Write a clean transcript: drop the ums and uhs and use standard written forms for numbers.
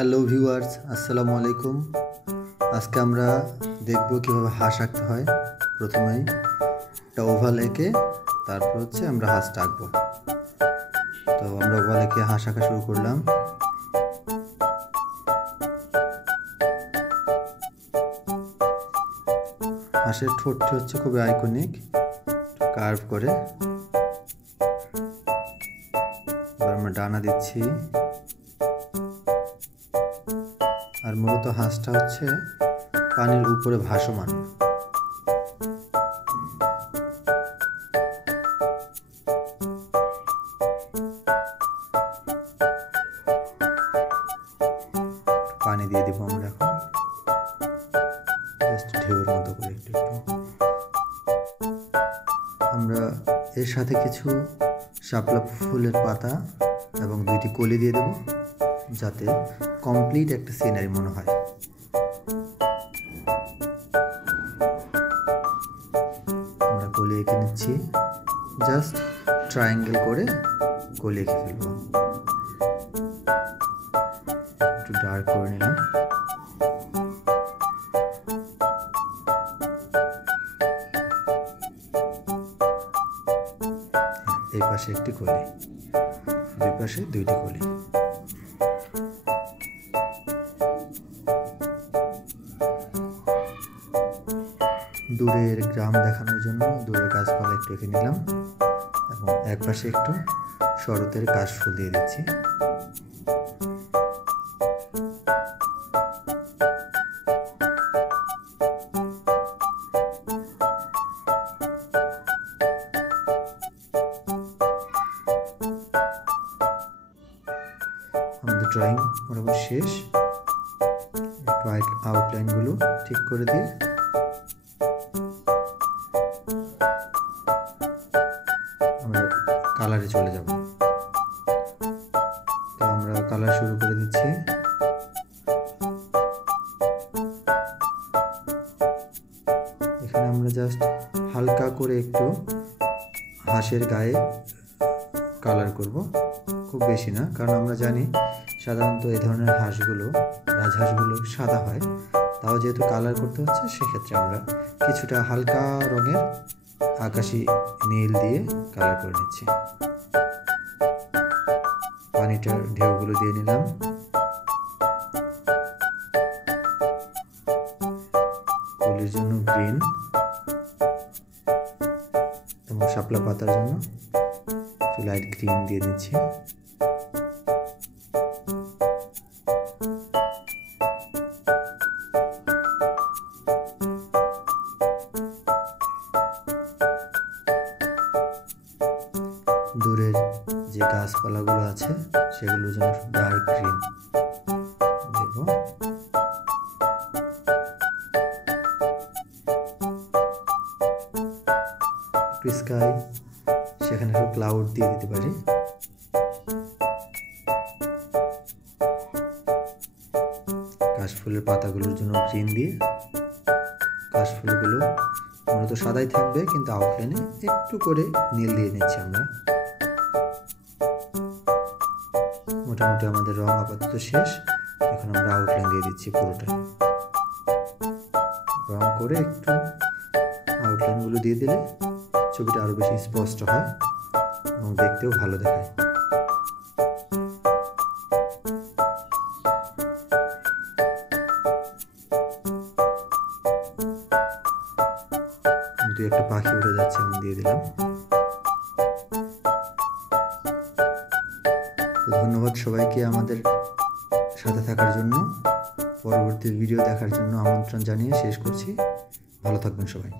Hello viewers, আসসালামু আলাইকুম। আজকে আমরা দেখব কিভাবে হাঁস আঁকতে হয়। প্রথমেই একটা ওভাল এঁকে তারপর আমরা হাঁসটা আঁকবো। তো আমরা ওভাল এঁকে হাঁস আঁকা শুরু করলাম। হাঁসের ঠোঁটটি খুবই আইকনিক, কার্ভ করে। এবার আমরা ডানা দিচ্ছি। আর মূলত হাঁসটা পানির উপরে ভাসমান। পানি দিয়ে দিব আমরা এখন, জাস্ট ঢেউয়ের মতো করে একটু একটু। আমরা এর সাথে কিছু শাপলা ফুলের পাতা এবং 2টি কলি দিয়ে দেব, যাতে কমপ্লিট একটা সিনারি মনে হয়। আমরা কলি এঁকে নিচ্ছি, জাস্ট ট্রায়াঙ্গেল করে কলি এঁকে ফেলবো। একটু ডার্ক করে নিলাম। এই পাশে একটি কলি, দুই পাশে 2টি কলি। দূরের গ্রাম দেখানোর জন্য দূরের গাছপালা একটু এঁকে নিলাম এবং এক পাশে একটু শরতের কাশফুল দিয়ে দিচ্ছি। আমাদের ড্রয়িং মোটামুটি শেষ। একটু আউটলাইনগুলো ঠিক করে দিয়ে আমরা কালারে চলে যাব। তো আমরা কালার শুরু করে দিচ্ছি। এখানে আমরা জাস্ট হালকা করে একটু হাঁসের গায়ে কালার করব, খুব বেশি না, কারণ আমরা জানি সাধারণত এই ধরনের হাঁসগুলো, রাজহাঁসগুলো সাদা হয়। তাও যেহেতু কালার করতে হচ্ছে, সেক্ষেত্রে আমরা কিছুটা হালকা রঙের আকাশি নীল দিয়ে কালার করে নিচ্ছি। পানিটার ঢেউগুলো দিয়ে নিলাম। কলির জন্য গ্রিন এবং শাপলা পাতার জন্য লাইট গ্রিন দিয়ে দিচ্ছি। দূরের যে গাছপালাগুলো আছে সেগুলোর জন্য ডার্ক গ্রিন দেব। স্কাই, সেখানে একটু ক্লাউড দিয়ে দিতে পারি। কাশফুলের পাতাগুলোর জন্য গ্রিন দিয়ে, কাশফুলগুলো মূলত সাদাই থাকবে, কিন্তু আউটলাইনে একটু করে নীল দিয়ে নিচ্ছি আমরা। মোটামুটি আমাদের রং আপাতত শেষ। এখন আমরা আউটলাইন দিয়ে দিচ্ছি পুরোটা। রং করে একটু আউটলাইনগুলো দিয়ে দিলে ছবিটা আরো বেশি স্পষ্ট হয় এবং দেখতেও ভালো দেখায়। একটা পাখি উড়ে যাচ্ছে, আমি দিয়ে দিলাম। তো ধন্যবাদ সবাইকে আমাদের সাথে থাকার জন্য। পরবর্তী ভিডিও দেখার জন্য আমন্ত্রণ জানিয়ে শেষ করছি। ভালো থাকবেন সবাই।